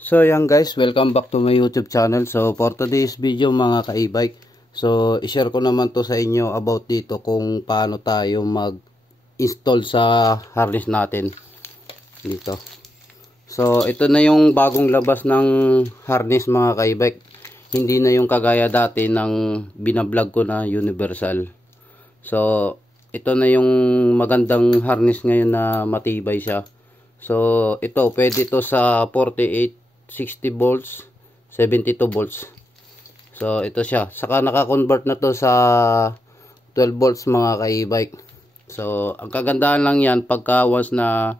So yan guys, welcome back to my YouTube channel. So for today's video mga ka-e-bike, so i-share ko naman to sa inyo about dito kung paano tayo mag-install sa harness natin dito. So ito na yung bagong labas ng harness mga ka-e-bike. Hindi na yung kagaya dati ng binablog ko na universal. So ito na yung magandang harness ngayon na matibay siya. So ito pwede to sa 48, 60 volts, 72 volts. So ito siya. Saka naka-convert na to sa 12 volts mga ka-e-bike. So ang kagandahan lang yan pagka once na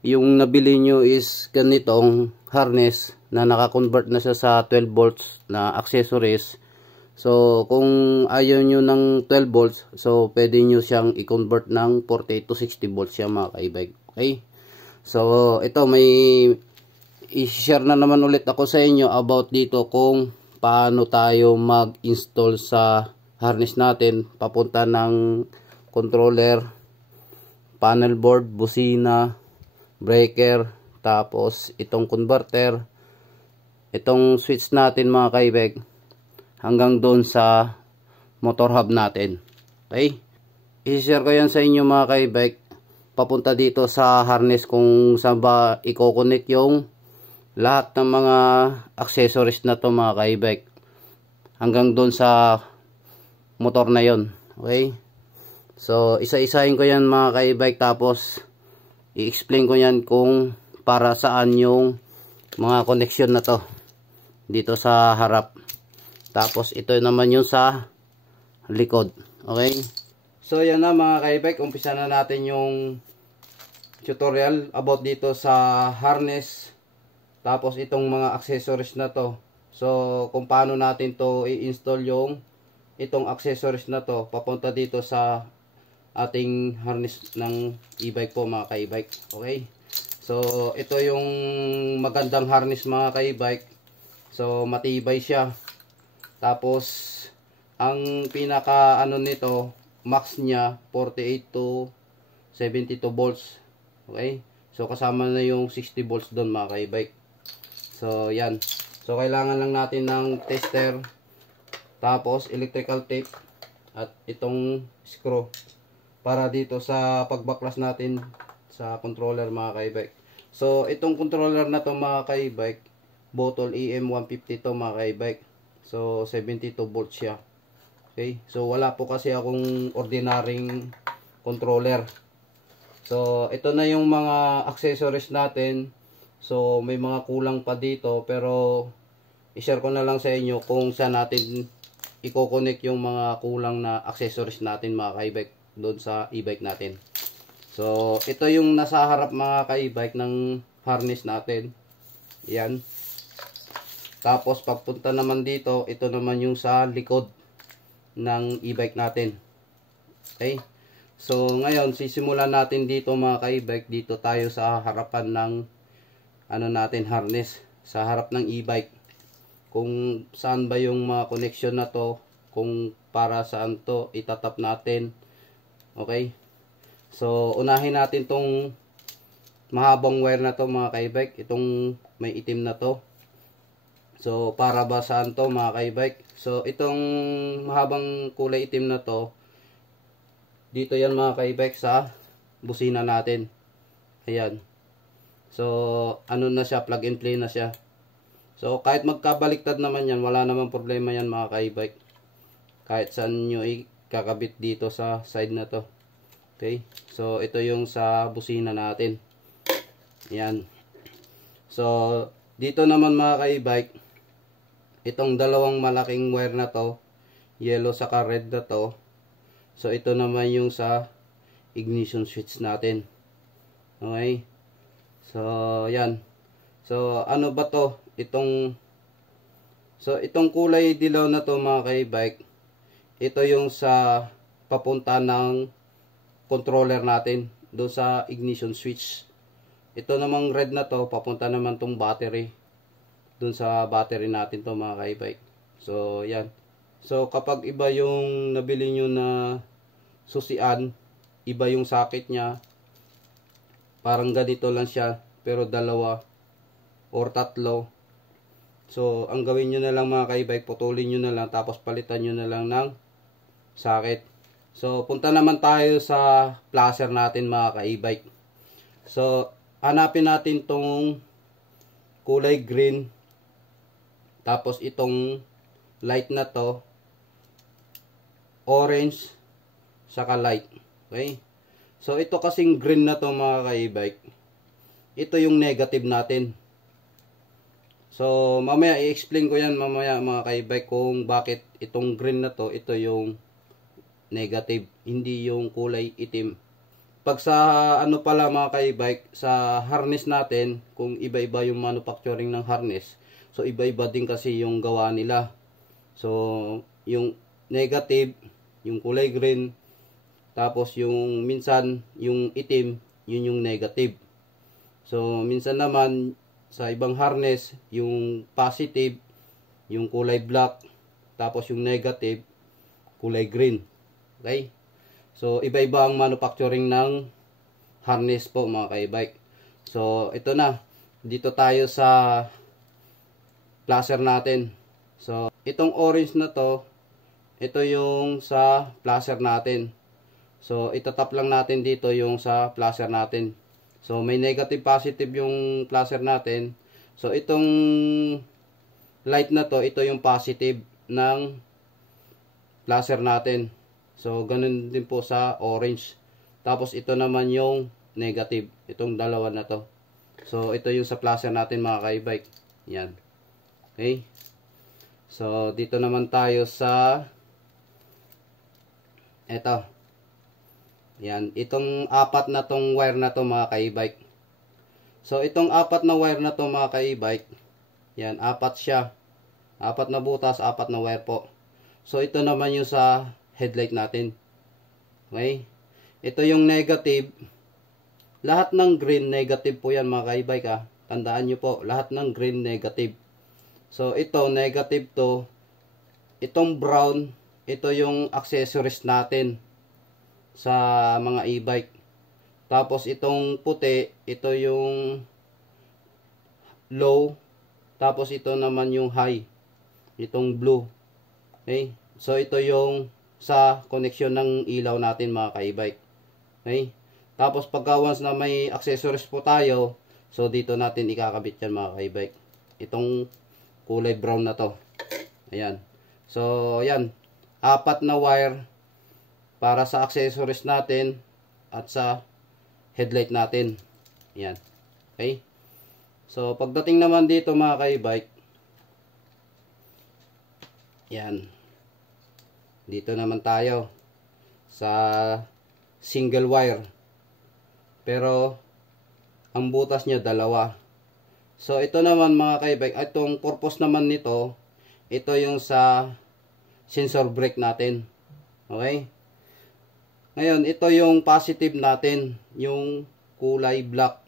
yung nabili nyo is ganitong harness na naka-convert na siya sa 12 volts na accessories. So kung ayaw nyo ng 12 volts, so pwede nyo siyang i-convert ng 48 to 60 volts siya mga ka-e-bike. Okay? So ito may i-share na naman ulit ako sa inyo about dito kung paano tayo mag-install sa harness natin papunta ng controller, panel board, busina, breaker, tapos itong converter, itong switch natin mga ka-e-bike hanggang doon sa motor hub natin. Okay? I-share ko yan sa inyo mga ka-e-bike papunta dito sa harness kung saan ba i-connect yung lahat ng mga accessories na to mga ka-e-bike hanggang doon sa motor na yon. Okay, so isa-isahin ko yan mga ka-e-bike, tapos i-explain ko yan kung para saan yung mga connection na to dito sa harap, tapos ito naman yung sa likod. Okay, so yan na mga ka-e-bike, umpisa na natin yung tutorial about dito sa harness, tapos itong mga accessories na to. So kung paano natin to i-install yung itong accessories na to papunta dito sa ating harness ng e-bike po mga ka-e-bike. Okay, so ito yung magandang harness mga ka-e-bike. So matibay siya, tapos ang pinaka ano nito, max niya 48 to 72 volts. Okay, so kasama na yung 60 volts doon mga ka-e-bike. So yan, so kailangan lang natin ng tester, tapos electrical tape at itong screw para dito sa pagbaklas natin sa controller mga ka-e-bike. So itong controller na to mga ka-e-bike, Bottle EM150 to mga ka-e-bike. So 72 volts siya. Okay, so wala po kasi akong ordinaryong controller. So ito na yung mga accessories natin. So may mga kulang pa dito, pero i-share ko na lang sa inyo kung saan natin i-connect yung mga kulang na accessories natin mga ka-e-bike doon sa e-bike natin. So ito yung nasa harap mga ka-e-bike ng harness natin. Yan. Tapos pagpunta naman dito, ito naman yung sa likod ng e-bike natin. Okay, so ngayon sisimulan natin dito mga ka-e-bike. Dito tayo sa harapan ng ano natin, harness, sa harap ng e-bike, kung saan ba yung mga connection na to, kung para saan to itatap natin. Okay, so unahin natin tong mahabang wire na to mga ka-e-bike, itong may itim na to. So para ba saan to mga ka-e-bike? So itong mahabang kulay itim na to, dito yan mga ka-e-bike sa busina natin. Ayan. So ano na siya, plug and play na siya. So kahit magkabaliktad naman yan, wala namang problema yan mga ka-e-bike, kahit saan nyo ikakabit dito sa side na to. Okay, so ito yung sa busina natin. Yan. So dito naman mga ka-e-bike, itong dalawang malaking wire na to, yellow saka red na to, so ito naman yung sa ignition switch natin. Okay, so yan. So ano ba to? Itong kulay dilaw na to mga ka-e-bike, ito yung sa papunta ng controller natin doon sa ignition switch. Ito namang red na to, papunta naman tong battery, doon sa battery natin to mga ka-e-bike. So yan. So kapag iba yung nabili nyo na susian, iba yung socket nya, parang ganito lang siya pero dalawa or tatlo. So, ang gawin nyo na lang mga ka-e-bike, putulin nyo na lang, tapos palitan nyo na lang ng socket. So, punta naman tayo sa placer natin mga ka-e-bike. So, hanapin natin tong kulay green. Tapos itong light na to, orange, saka light. Okay? So, ito kasing green na to mga ka-e-bike. Ito yung negative natin. So, mamaya i-explain ko yan mamaya mga ka-e-bike kung bakit itong green na to, ito yung negative, hindi yung kulay itim. Pag sa ano pala mga ka-e-bike, sa harness natin, kung iba-iba yung manufacturing ng harness, so iba-iba din kasi yung gawa nila. So, yung negative, yung kulay green, tapos yung minsan, yung itim, yun yung negative. So, minsan naman, sa ibang harness, yung positive, yung kulay black, tapos yung negative, kulay green. Okay? So, iba-iba ang manufacturing ng harness po mga ka-e-bike. So, ito na. Dito tayo sa placer natin. So, itong orange na to, ito yung sa placer natin. So, itatap lang natin dito yung sa placer natin. So, may negative positive yung placer natin. So, itong light na to, ito yung positive ng placer natin. So, ganun din po sa orange. Tapos, ito naman yung negative. Itong dalawa na to. So, ito yung sa placer natin mga ka-e-bike. Yan. Okay. So, dito naman tayo sa ito. Yan, itong apat na tong wire na to mga ka-e-bike. So, itong apat na wire na to mga ka-e-bike, yan, apat siya. Apat na butas, apat na wire po. So, ito naman yung sa headlight natin. Okay? Ito yung negative. Lahat ng green, negative po yan mga ka-e-bike ha. Tandaan nyo po, lahat ng green, negative. So, ito, negative to. Itong brown, ito yung accessories natin sa mga e-bike. Tapos itong puti, ito yung low. Tapos ito naman yung high. Itong blue. Okay? So ito yung sa connection ng ilaw natin mga ka-e-bike. Okay? Tapos pagka once na may accessories po tayo, so dito natin ikakabit yan mga ka-e-bike. Itong kulay brown na to. Ayan. So ayan. Apat na wire para sa accessories natin at sa headlight natin. Yan. Okay? So, pagdating naman dito mga ka-e-bike, yan. Dito naman tayo sa single wire. Pero, ang butas niya dalawa. So, ito naman mga ka-e-bike, itong purpose naman nito, ito yung sa sensor brake natin. Okay? Ngayon, ito yung positive natin, yung kulay black.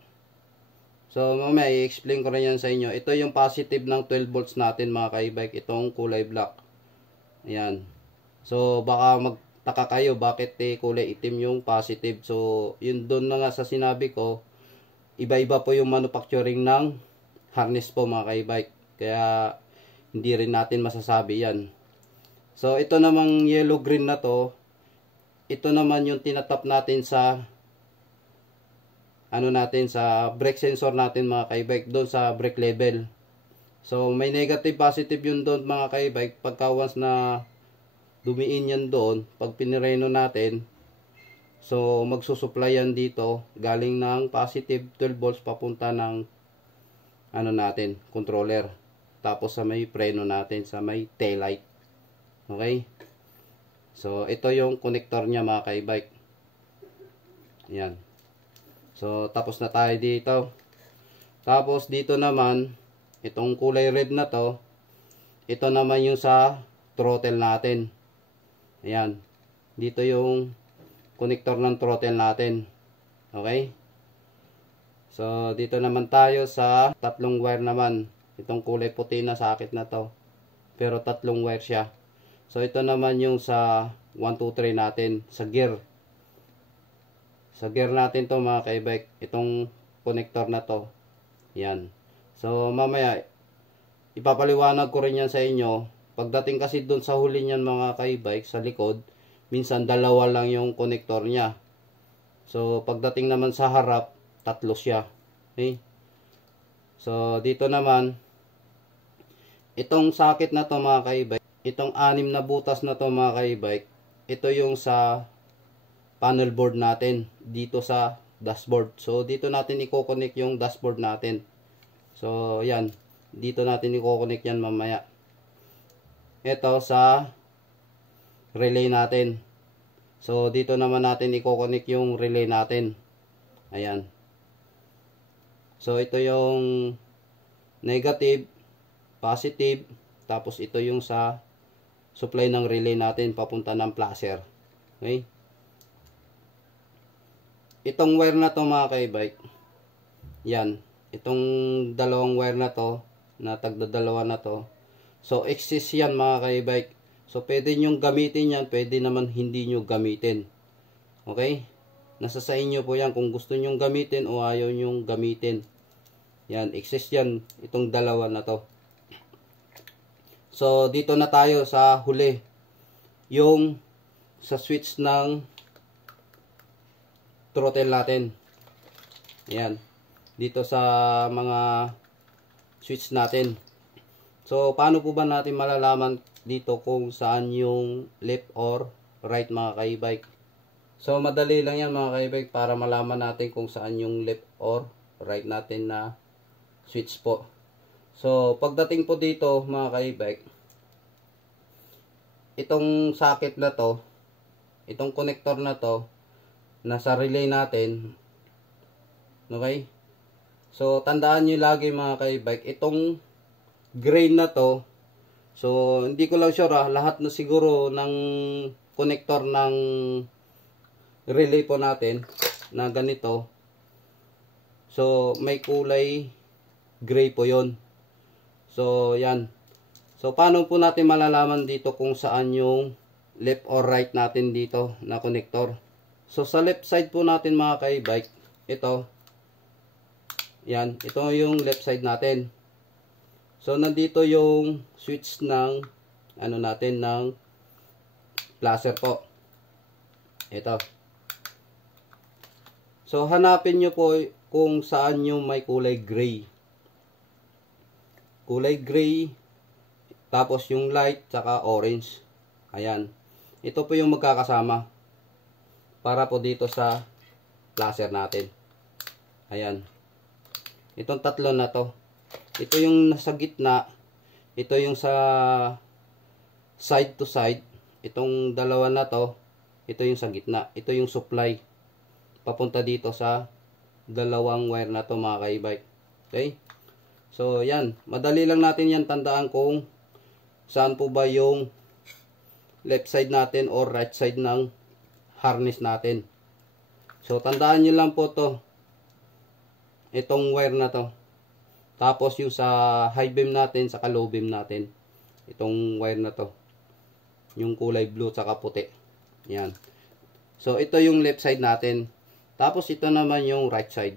So, mamaya i-explain ko rin yan sa inyo. Ito yung positive ng 12 volts natin mga ka-e-bike, itong kulay black. Ayan. So, baka magtaka kayo bakit kulay itim yung positive. So, yun doon na nga sa sinabi ko, iba-iba po yung manufacturing ng harness po mga ka-e-bike. Kaya, hindi rin natin masasabi yan. So, ito namang yellow-green na to, ito naman yung tinatap natin sa ano natin sa brake sensor natin mga ka-e-bike, doon sa brake level. So may negative positive yun doon mga ka-e-bike. Pagka once na dumiin yan doon, pag pinireno natin, so magsusupply yan dito galing ng positive 12 volts papunta ng ano natin, controller. Tapos sa may preno natin, sa may tail light. Okay? So, ito yung connector niya mga ka-e-bike. Yan. So, tapos na tayo dito. Tapos, dito naman, itong kulay red na to, ito naman yung sa throttle natin. Ayan. Dito yung connector ng throttle natin. Okay? So, dito naman tayo sa tatlong wire naman. Itong kulay puti na sakit na to. Pero tatlong wire siya. So, ito naman yung sa 1, 2, 3 natin, sa gear. Sa gear natin to mga ka-e-bike, itong connector na to. Yan. So mamaya ipapaliwanag ko rin yan sa inyo. Pagdating kasi doon sa huli niyan mga ka-e-bike, sa likod, minsan dalawa lang yung connector niya. So pagdating naman sa harap, tatlo siya. Okay? So dito naman, itong socket na to mga ka-e-bike, itong 6 na butas na to mga ka-e-bike, ito yung sa panel board natin dito sa dashboard. So dito natin i-connect yung dashboard natin. So yan, dito natin i-connect yan mamaya. Ito sa relay natin. So dito naman natin i-connect yung relay natin. Ayan. So ito yung negative, positive, tapos ito yung sa supply ng relay natin papunta ng placer. Okay? Itong wire na to mga ka-e-bike, yan, itong dalawang wire na to, na tagdadalawa na to, so excess yan mga ka-e-bike. So pwede nyong gamitin yan, pwede naman hindi nyo gamitin. Okay? Nasa sa inyo po yan kung gusto nyong gamitin o ayaw nyong gamitin. Yan, excess yan, itong dalawa na to. So dito na tayo sa huli, yung sa switch ng throttle natin. Ayan. Dito sa mga switch natin. So, paano po ba natin malalaman dito kung saan yung left or right mga ka-e-bike? So, madali lang yan mga ka-e-bike para malaman natin kung saan yung left or right natin na switch po. So, pagdating po dito mga ka-e-bike, itong socket na to, itong connector na to, nasa relay natin. Okay? So, tandaan nyo lagi mga ka-e-bike, itong gray na to, so, hindi ko lang sure lahat na siguro ng connector ng relay po natin, na ganito, so, may kulay gray po yon. So, yan. So, paano po natin malalaman dito kung saan yung left or right natin dito na connector? So, sa left side po natin mga ka-e-bike, ito, yan, ito yung left side natin. So, nandito yung switch ng, ano natin, ng placer po. Ito. So, hanapin nyo po kung saan yung may kulay gray. Kulay gray, tapos yung light, tsaka orange. Ayan. Ito po yung magkakasama. Para po dito sa placer natin. Ayan. Itong tatlo na to. Ito yung nasa gitna. Ito yung sa side to side. Itong dalawa na to. Ito yung sa gitna. Ito yung supply. Papunta dito sa dalawang wire na to mga ka-e-bike. Okay? So yan. Madali lang natin yan tandaan kung saan po ba yung left side natin or right side ng harness natin. So, tandaan nyo lang po to. Itong wire na to. Tapos yung sa high beam natin, sa low beam natin. Itong wire na to. Yung kulay blue tsaka puti. Yan. So, ito yung left side natin. Tapos, ito naman yung right side.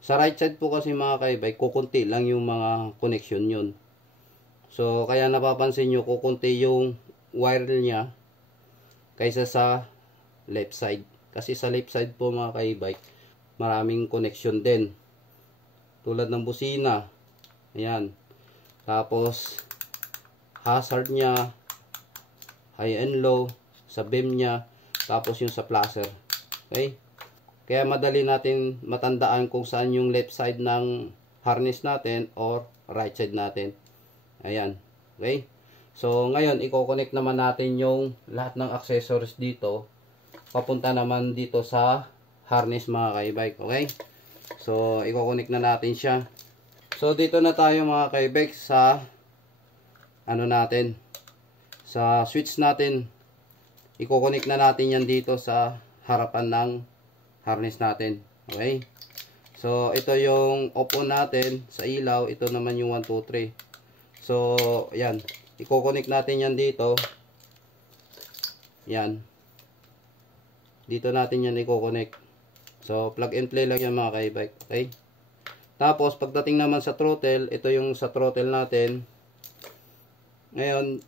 Sa right side po kasi mga ka-e-bike, kukunti lang yung mga connection yun. So, kaya napapansin nyo, kukunti yung wire niya kaysa sa left side. Kasi sa left side po mga ka-e-bike, maraming connection din. Tulad ng busina. Ayan. Tapos, hazard niya, high and low, sa beam niya, tapos yung sa placer. Okay? Kaya madali natin matandaan kung saan yung left side ng harness natin or right side natin. Ayan. Okay? So, ngayon, i-connect naman natin yung lahat ng accessories dito. Papunta naman dito sa harness mga ka-e-bike. Okay? So, i-connect na natin siya. So, dito na tayo mga ka-e-bike sa ano natin. Sa switch natin. I-connect na natin yan dito sa harapan ng harness natin. Okay? So, ito yung off-on natin sa ilaw. Ito naman yung 1, 2, 3. So, yan. I-connect natin yan dito. Yan. Dito natin yan i-connect. So, plug and play lang yan mga ka-e-bike. Okay? Tapos pagdating naman sa throttle, ito yung sa throttle natin. Ngayon,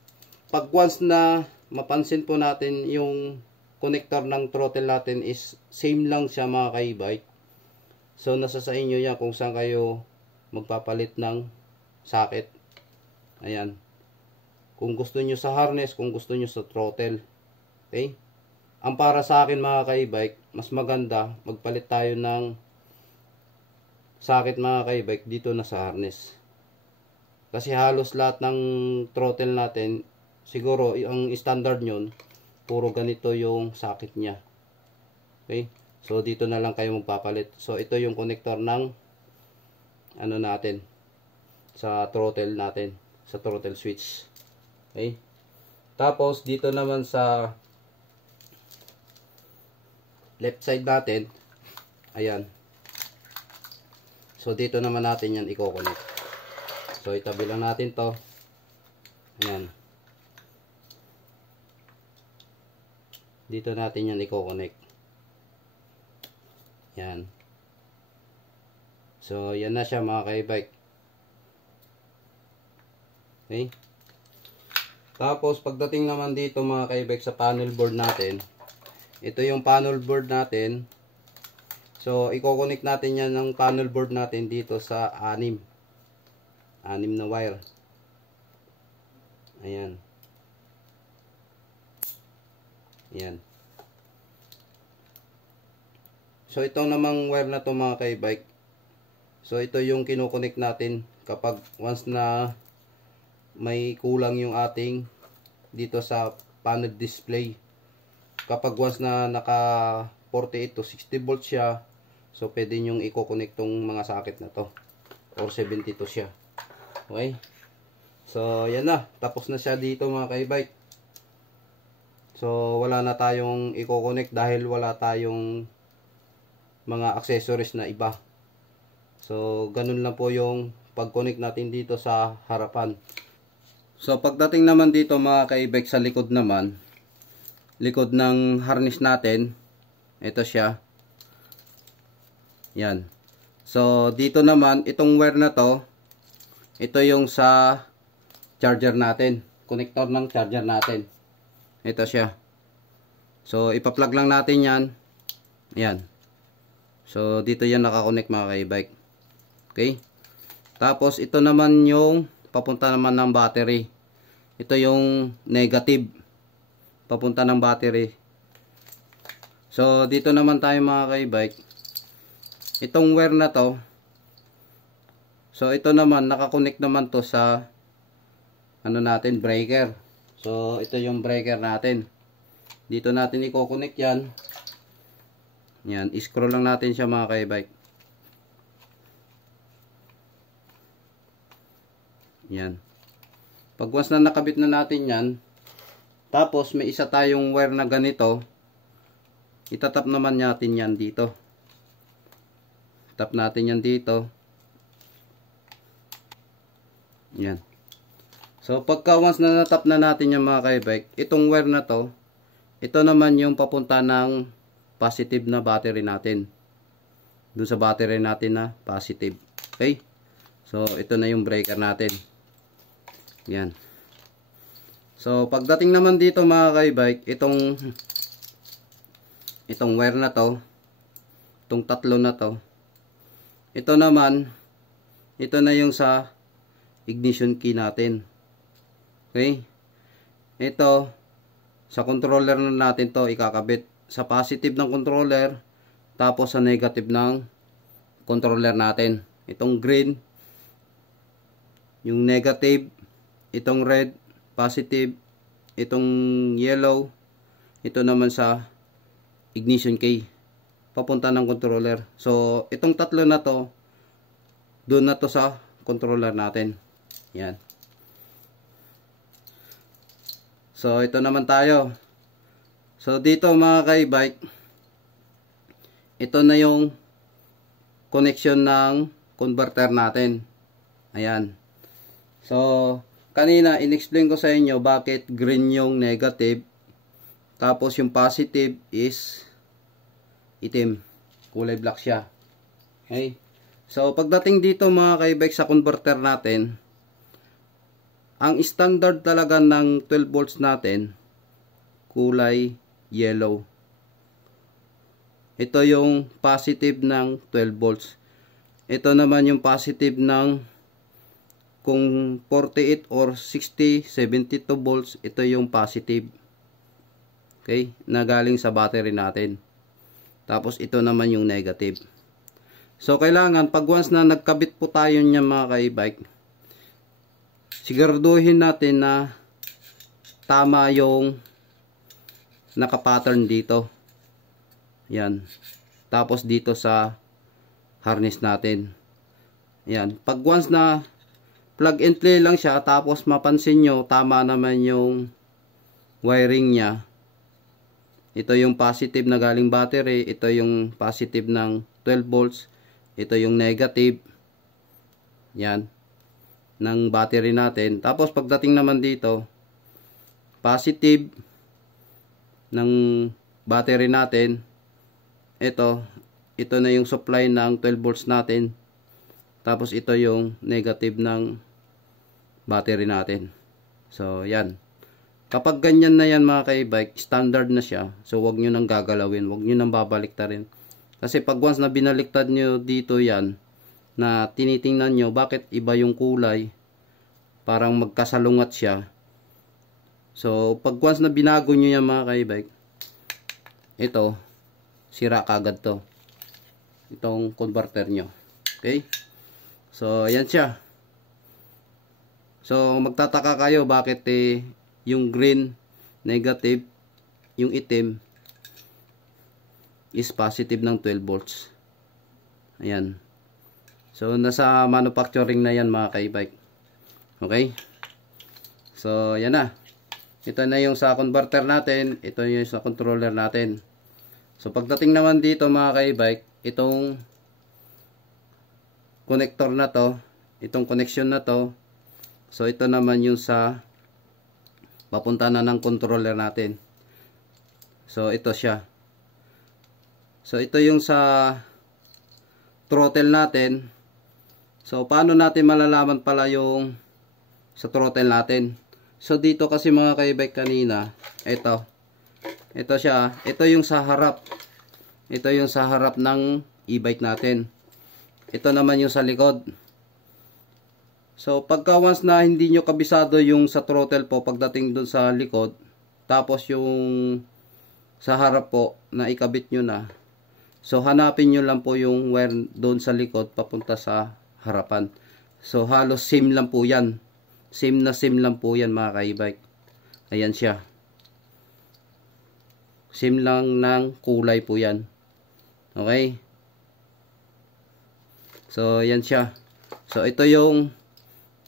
pag once na mapansin po natin yung connector ng throttle natin is same lang siya mga ka-e-bike. So nasa sa inyo yan kung saan kayo magpapalit ng socket. Ayan. Kung gusto nyo sa harness, kung gusto nyo sa throttle. Okay? Ang para sa akin mga ka-e-bike, mas maganda magpalit tayo ng socket mga ka-e-bike dito na sa harness. Kasi halos lahat ng throttle natin, siguro ang standard nyon, puro ganito yung socket nya. Okay? So dito na lang kayo magpapalit. So ito yung connector ng ano natin sa throttle natin, sa throttle switch. Okay? Tapos dito naman sa left side natin, ayan. So dito naman natin yan i-connect. So itabi lang natin to. Ayan. Dito natin yan i-connect. Yan. So yan na siya mga ka-e-bike. Okay. Tapos pagdating naman dito mga ka-e-bike sa panel board natin, ito yung panel board natin. So i-connect natin yan ng panel board natin dito sa 6 na wire. Ayan. Ayan. So ito namang wire na to mga ka-e-bike. So ito yung kino-connect natin kapag once na may kulang yung ating dito sa panel display. Kapag once na naka 48 to 60 volts siya, so pwede nyong i-connect tong mga socket na to, or 72 siya. Okay, so yan na, tapos na siya dito mga ka-e-bike. So wala na tayong i-connect dahil wala tayong mga accessories na iba. So ganun lang po yung pag-connect natin dito sa harapan. So pagdating naman dito mga ka-e-bike sa likod naman, likod ng harness natin, ito siya. Yan. So dito naman itong wire na to, ito yung sa charger natin, connector ng charger natin. Ito siya. So ipa-plug lang natin yan. Yan. So dito yan naka-connect mga ka-e-bike. Okay? Tapos ito naman yung papunta naman ng battery. Ito yung negative, papunta ng battery. So dito naman tayo mga ka-e-bike. Itong wire na to, so ito naman naka-connect naman to sa ano natin, breaker. So ito yung breaker natin. Dito natin i-connect yan. Yan, i-scroll lang natin siya mga ka-e-bike. Yan. Pag once na nakabit na natin yan, tapos may isa tayong wire na ganito, itatap naman natin yan dito. Tap natin yan dito. Yan. So pagka once na natap na natin yan mga ka-e-bike, itong wire na to, ito naman yung papunta ng positive na battery natin. Dun sa battery natin na positive. Okay? So ito na yung breaker natin. Yan. So pagdating naman dito mga ka-e-bike, itong wire na to, itong tatlo na to, ito naman, ito na yung sa ignition key natin. Okay? Ito, sa controller na natin to ikakabit. Sa positive ng controller, tapos sa negative ng controller natin. Itong green, yung negative, itong red, positive, itong yellow, ito naman sa ignition key, papunta ng controller. So itong tatlo na to, doon na to sa controller natin. Yan. So ito naman tayo. So dito mga ka-e-bike, ito na yung connection ng converter natin. Ayan. So kanina in-explain ko sa inyo bakit green yung negative, tapos yung positive is itim, kulay black siya. Okay? So pagdating dito mga ka-e-bike sa converter natin, ang standard talaga ng 12 volts natin kulay yellow. Ito yung positive ng 12 volts. Ito naman yung positive ng kung 48 or 60, 72 volts, ito yung positive. Okay, na galing sa battery natin. Tapos ito naman yung negative. So kailangan pag once na nagkabit po tayo niyan mga ka-e-bike, siguraduhin natin na tama yung naka-pattern dito. Yan. Tapos dito sa harness natin. Yan. Pag once na plug and play lang siya, tapos mapansin nyo, tama naman yung wiring niya. Ito yung positive na galing battery. Ito yung positive ng 12 volts. Ito yung negative. Yan. Ng battery natin. Tapos pagdating naman dito, positive ng battery natin. Ito na yung supply ng 12 volts natin. Tapos ito yung negative ng battery natin. So yan. Kapag ganyan na yan mga ka-e-bike, standard na siya. So wag nyo nang gagalawin, wag nyo nang babaliktarin. Kasi pag once na binaliktad nyo dito yan, na tinitingnan nyo bakit iba yung kulay, parang magkasalungat siya. So pag once na binago nyo yan mga ka-e-bike, ito, sira kagad to. Itong converter nyo. Okay? So yan siya. So magtataka kayo bakit yung green negative, yung itim is positive ng 12 volts. Ayan. So nasa manufacturing na yan mga ka-e-bike. Okay? So yan na. Ito na yung sa converter natin, ito yung sa controller natin. So pagdating naman dito mga ka-e-bike, itong connector na to, itong connection na to, so ito naman yung sa papunta na ng controller natin. So ito siya. So ito yung sa throttle natin. So paano natin malalaman pala yung sa throttle natin? So dito kasi mga ka-e-bike kanina, ito siya, ito yung sa harap. Ito yung sa harap ng e-bike natin. Ito naman yung sa likod. So pagka once na hindi nyo kabisado yung sa throttle po pagdating dun sa likod, tapos yung sa harap po na ikabit nyo na, so hanapin nyo lang po yung wire dun sa likod papunta sa harapan. So halos same lang po yan. Same lang po yan mga ka-e-bike. Ayan siya. Same lang ng kulay po yan. Okay? So yan siya. So ito yung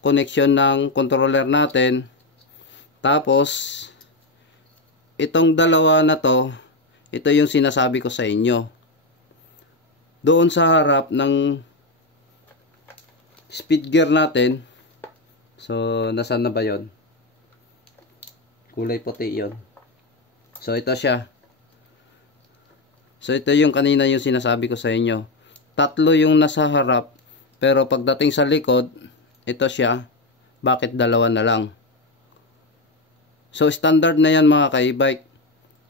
connection ng controller natin. Tapos itong dalawa na to, ito yung sinasabi ko sa inyo. Doon sa harap ng speed gear natin, so nasaan na ba yon? Kulay puti yon. So ito siya. So ito yung kanina yung sinasabi ko sa inyo. Tatlo yung nasa harap, pero pagdating sa likod, ito siya. Bakit dalawa na lang? So standard na yan mga ka-e-bike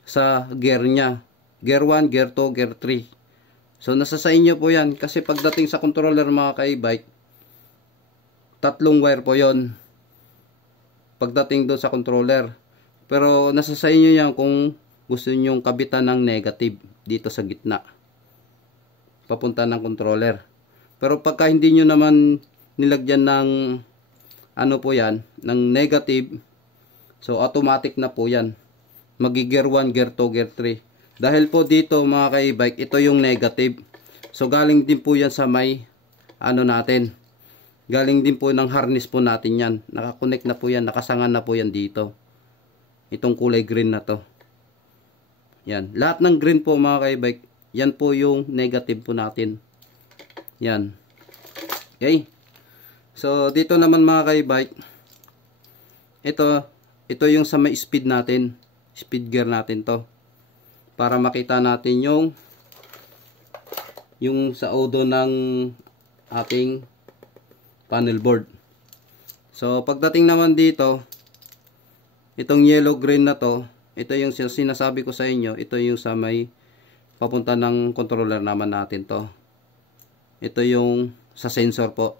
sa gear nya. Gear 1, gear 2, gear 3. So nasa sa inyo po yan. Kasi pagdating sa controller mga ka-e-bike, tatlong wire po yon pagdating doon sa controller. Pero nasa sa inyo yan kung gusto nyong kabitan ng negative dito sa gitna. Papunta ng controller. Pero pagka hindi nyo naman nilagyan ng ano po yan, ng negative, so automatic na po yan. Magi-gear 1, gear 2, gear 3. Dahil po dito mga ka-e-bike, ito yung negative. So galing din po yan sa may ano natin. Galing din po ng harness po natin yan. Nakakonect na po yan, nakasangan na po yan dito. Itong kulay green na to. Yan. Lahat ng green po mga ka-e-bike, yan po yung negative po natin. Yan. Okay. So dito naman mga ka-e-bike, ito yung sa may speed natin. Speed gear natin to. Para makita natin yung sa odo ng ating panel board. So pagdating naman dito, itong yellow green na to, ito yung sinasabi ko sa inyo, ito yung sa may papunta ng controller naman natin to. Ito yung sa sensor po.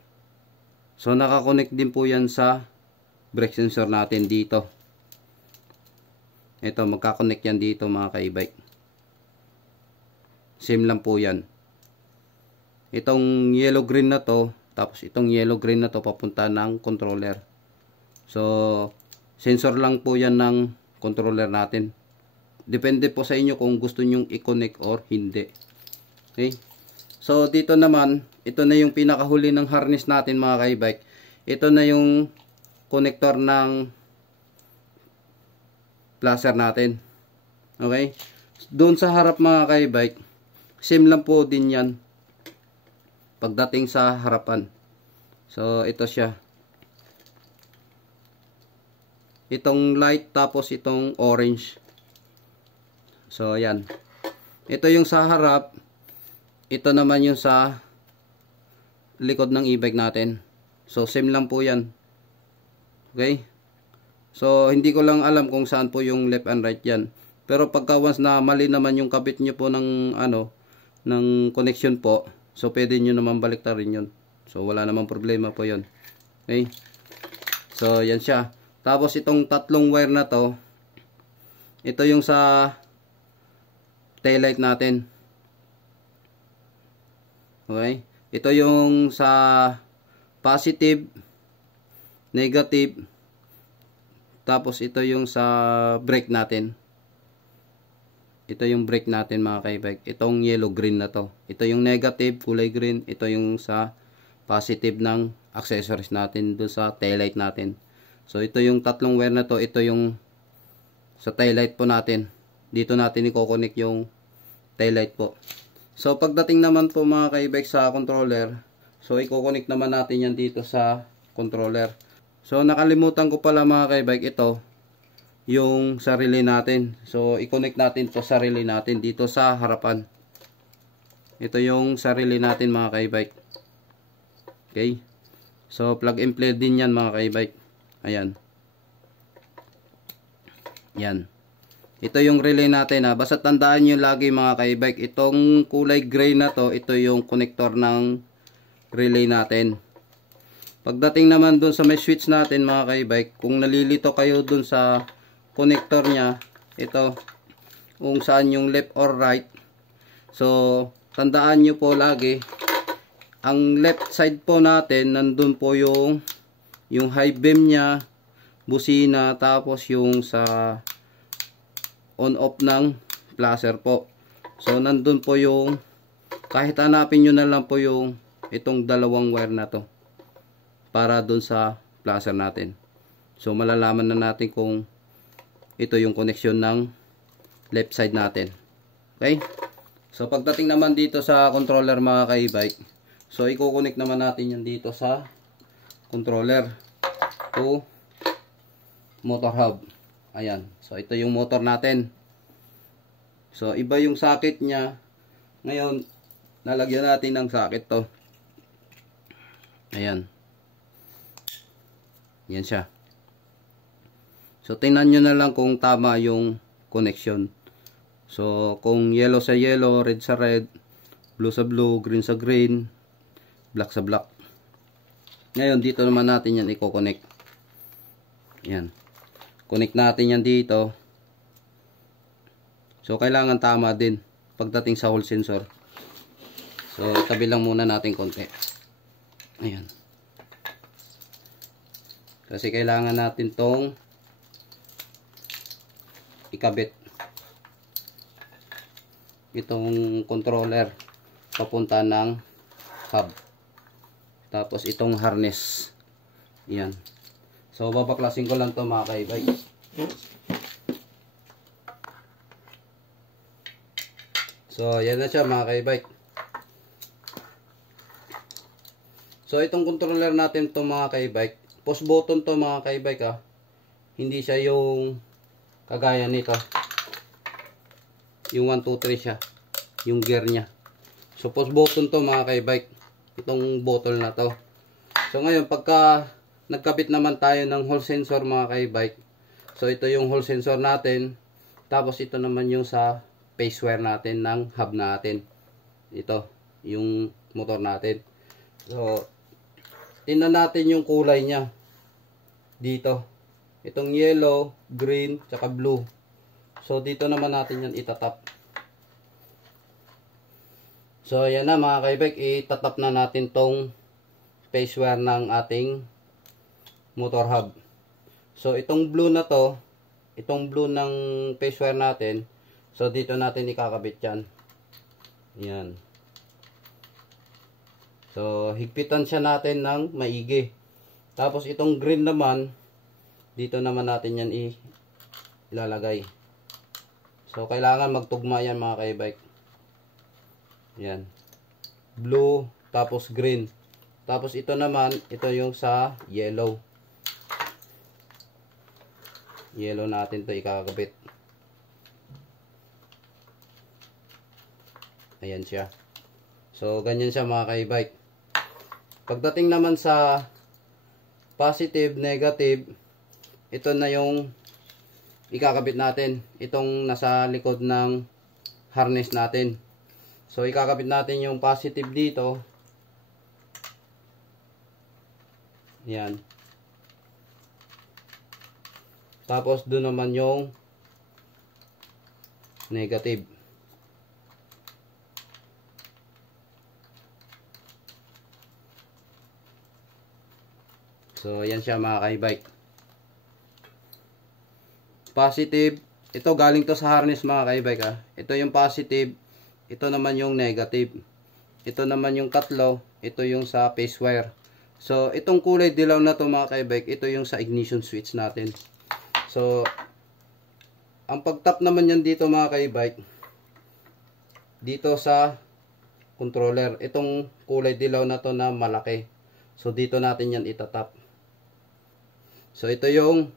So nakakonect din po yan sa brake sensor natin dito. Ito, magkakonect yan dito mga ka-e-bike. Same lang po yan. Itong yellow green na to, tapos itong yellow green na to papunta ng controller. So sensor lang po yan ng controller natin. Depende po sa inyo kung gusto nyong i-connect or hindi. Okay? So dito naman, ito na yung pinakahuli ng harness natin mga ka-e-bike. Ito na yung connector ng placer natin. Okay? Doon sa harap mga ka-e-bike, same lang po din yan pagdating sa harapan. So ito siya. Itong light tapos itong orange. So yan. Ito yung sa harap. Ito naman yung sa likod ng e-bike natin. So same lang po yan. Okay? So hindi ko lang alam kung saan po yung left and right yan. Pero pagka once na mali naman yung kabit nyo po ng ng connection po, so pwede nyo naman baliktarin yun. So wala namang problema po yun. Okay? So yan siya. Tapos itong tatlong wire na to, ito yung sa taillight natin. Okay? Ito yung sa positive, negative, tapos ito yung sa brake natin. Ito yung brake natin mga ka-e-bike. Itong yellow green na to. Ito yung negative, kulay green. Ito yung sa positive ng accessories natin doon sa taillight natin. So ito yung tatlong wire na to. Ito yung sa taillight po natin. Dito natin i-connect yung taillight po. So pagdating naman po mga ka-e-bike sa controller, so i-connect naman natin yan dito sa controller. So nakalimutan ko pala mga ka-e-bike, ito yung sa relay natin. So i-connect natin to sa relay natin dito sa harapan. Ito yung sa relay natin mga ka-e-bike. Okay? So plug and play din yan mga ka-e-bike. Ayan. Yan. Ito yung relay natin ha. Basta tandaan nyo lagi mga ka-e-bike, itong kulay gray na to, ito yung connector ng relay natin. Pagdating naman dun sa may switch natin mga ka-e-bike, kung nalilito kayo dun sa connector nya, ito, kung saan yung left or right. So, tandaan nyo po lagi, ang left side po natin, nandun po yung high beam nya, busina, tapos yung sa on off ng placer po. So, nandun po yung, kahit hanapin nyo na lang po yung itong dalawang wire na to para dun sa placer natin. So malalaman na natin kung ito yung connection ng left side natin. Okay? So pagdating naman dito sa controller mga ka-e-bike, so i-connect naman natin yan dito sa controller to motor hub. Ayan. So ito yung motor natin. So iba yung socket nya. Ngayon lalagyan natin ng socket to. Ayan. Yan siya. So tingnan nyo na lang kung tama yung connection. So kung yellow sa yellow, red sa red, blue sa blue, green sa green, black sa black. Ngayon dito naman natin yan i-connect. Yan. Connect natin yan dito. So kailangan tama din pagdating sa hall sensor. So tabi lang muna natin konti. Ayan. Kasi kailangan natin tong ikabit itong controller papunta ng hub. Tapos itong harness. Yan. So babaklasin ko lang to mga ka-e-bike. So yan na siya mga ka-e-bike. So itong controller natin to mga ka-e-bike, push button to mga ka-e-bike ha. Hindi siya yung kagaya nito. Yung 1, 2, 3 siya. Yung gear niya. So push button to mga ka-e-bike. itong bottle na to. So ngayon, pagka nagkabit naman tayo ng hall sensor mga ka-e-bike, so ito yung hall sensor natin, tapos ito naman yung sa phase wear natin ng hub natin. Ito, yung motor natin. So, tingnan natin yung kulay niya dito. Itong yellow, green, tsaka blue. So, dito naman natin yan itatap. So, yan na mga ka-e-bike, itatap na natin tong phase wear ng ating motor hub. So, itong blue na to, itong blue ng phase wear natin, so dito natin ikakabit yan. Yan. So, higpitan siya natin ng maigi. Tapos, itong green naman, dito naman natin yan ilalagay. So, kailangan magtugma yan mga ka-e-bike. Yan. Blue, tapos green. Tapos ito naman, ito yung sa yellow. Yellow natin to ikakabit. Ayan siya. So, ganyan siya mga ka-e-bike. Pagdating naman sa positive, negative, ito na yung ikakabit natin. Itong nasa likod ng harness natin. So, ikakabit natin yung positive dito. Yan. Tapos, doon naman yung negative. So, yan siya mga ka-e-bike. Positive. Ito, galing to sa harness mga ka-e-bike. Ito yung positive. Ito naman yung negative. Ito naman yung tatlo. Ito yung sa phase wire. So, itong kulay dilaw na to mga ka-e-bike, ito yung sa ignition switch natin. So, ang pagtap naman yan dito mga ka-e-bike, dito sa controller. Itong kulay dilaw na to na malaki. So, dito natin yan itatap. So, ito yung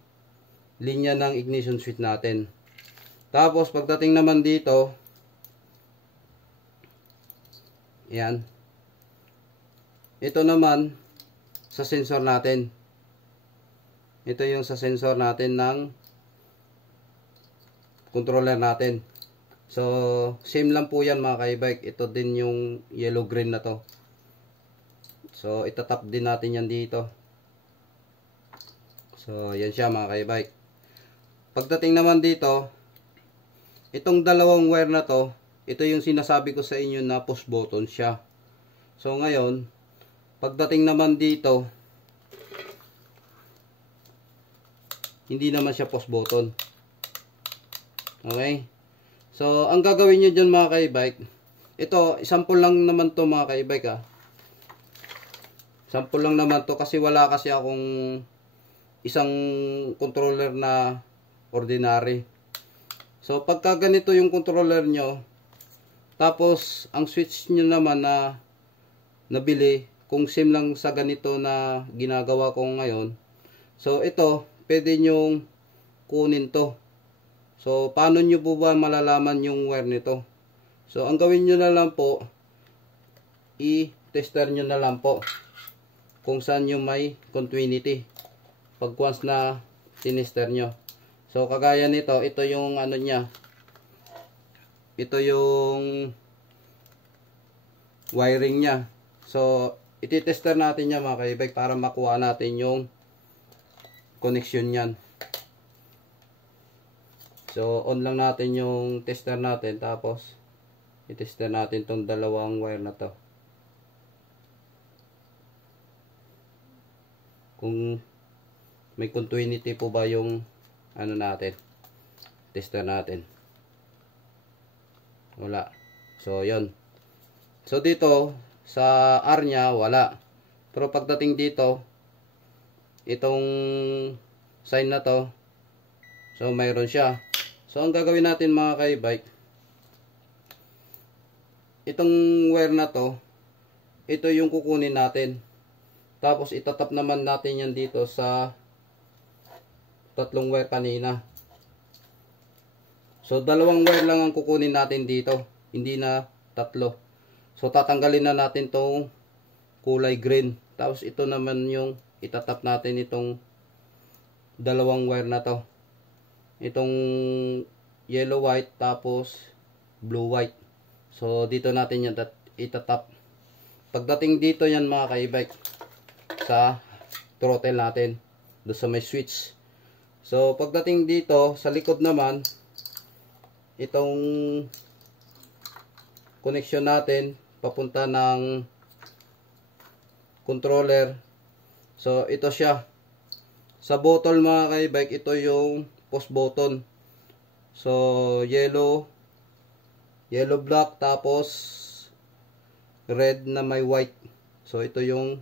linya ng ignition switch natin. Tapos, pagdating naman dito, yan. Ito naman sa sensor natin. Ito yung sa sensor natin ng controller natin. So, same lang po yan mga ka-e-bike. Ito din yung yellow-green na to. So, itatap din natin yan dito. So, yan siya mga ka-e-bike. Pagdating naman dito, itong dalawang wire na to, ito yung sinasabi ko sa inyo na push button siya. So ngayon, pagdating naman dito, hindi naman siya push button. Okay? So, ang gagawin nyo dyan mga ka-e-bike, ito, sample lang naman to mga ka-e-bike ha. Sample lang naman to kasi wala kasi akong isang controller na ordinary. So, pagka ganito yung controller nyo, tapos, ang switch nyo naman na nabili, kung same lang sa ganito na ginagawa ko ngayon. So, ito, pwede nyong kunin to. So, paano nyo po ba malalaman yung wire nito? So, ang gawin nyo na lang po, i-tester nyo na lang po kung saan yung may continuity. Pag once na tinester nyo. So, kagaya nito, ito yung ano niya. Ito yung wiring niya. So, ititester natin niya mga ka-e-bike para makuha natin yung connection niyan. So, on lang natin yung tester natin. Tapos, itester natin tong dalawang wire na to. Kung may continuity po ba yung ano natin. Tester natin. Wala. So, yun. So, dito, sa R niya, wala. Pero pagdating dito, itong sign na to, so, mayroon siya. So, ang gagawin natin mga ka-e-bike, itong wire na to, ito yung kukunin natin. Tapos, itatap naman natin yan dito sa tatlong wire kanina. So, dalawang wire lang ang kukunin natin dito. Hindi na tatlo. So, tatanggalin na natin tong kulay green. Tapos ito naman yung itatap natin itong dalawang wire na to. Itong yellow white tapos blue white. So dito natin yan itatap. Pagdating dito yan mga ka-e-bike, sa throttle natin, doon sa may switch. So pagdating dito sa likod naman, itong connection natin papunta ng controller. So ito siya. Sa bottle mga ka-e-bike, ito yung post button. So yellow black tapos red na may white. So ito yung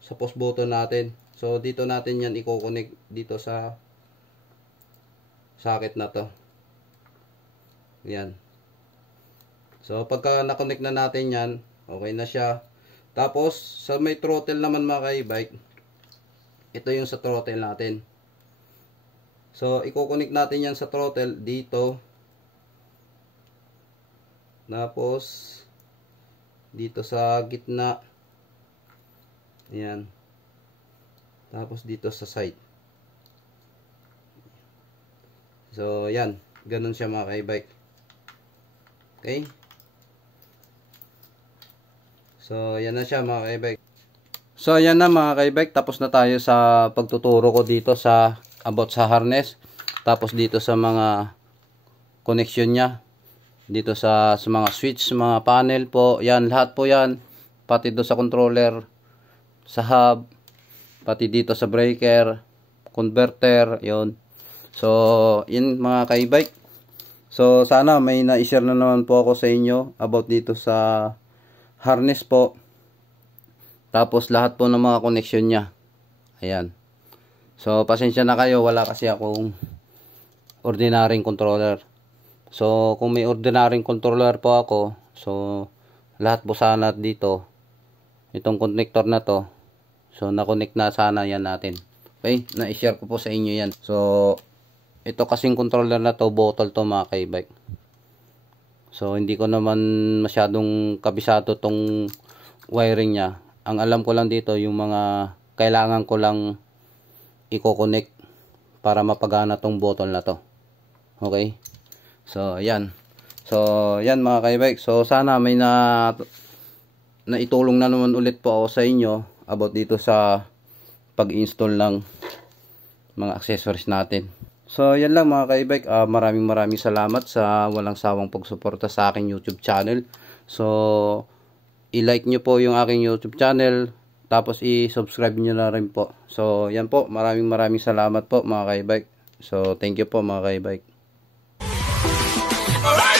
sa post button natin. So dito natin yan i-connect dito sa socket na to. Yan. So pagka na-connect na natin yan, okay na siya. Tapos sa may throttle naman mga ka-e-bike, ito yung sa throttle natin. So i-connect natin yan sa throttle dito. Tapos dito sa gitna. Ayan. Tapos dito sa side. So yan, ganun siya mga ka-e-bike. Okay? So yan na siya mga ka-e-bike. So ayan na mga ka-e-bike, tapos na tayo sa pagtuturo ko dito sa about sa harness. Tapos dito sa mga connection niya. Dito sa mga switch, mga panel po, yan, lahat po yan, pati dito sa controller, sa hub, pati dito sa breaker, converter, yon. So yun mga ka-e-bike. So sana may na-share na naman po ako sa inyo about dito sa harness po, tapos lahat po ng mga connection nya. Ayan. So pasensya na kayo, wala kasi akong ordinaryong controller. So kung may ordinaryong controller po ako, so lahat po sana dito, itong connector na to, so na-connect na sana yan natin. Okay, na-share ko po sa inyo yan. So ito kasing controller na to, bottle to mga ka-e-bike. So hindi ko naman masyadong kabisado tong wiring nya. Ang alam ko lang dito yung mga kailangan ko lang i-connect para mapagana tong bottle na to. Okay? So yan. So yan mga ka-e-bike. So sana may naitulong na naman ulit po ako sa inyo about dito sa pag-install ng mga accessories natin. So yan lang mga ka-e-bike. Maraming salamat sa walang sawang pagsuporta sa aking YouTube channel. So i-like nyo po yung aking YouTube channel, tapos i-subscribe nyo na rin po. So yan po, maraming salamat po mga ka-e-bike. So thank you po mga ka-e-bike. Alright.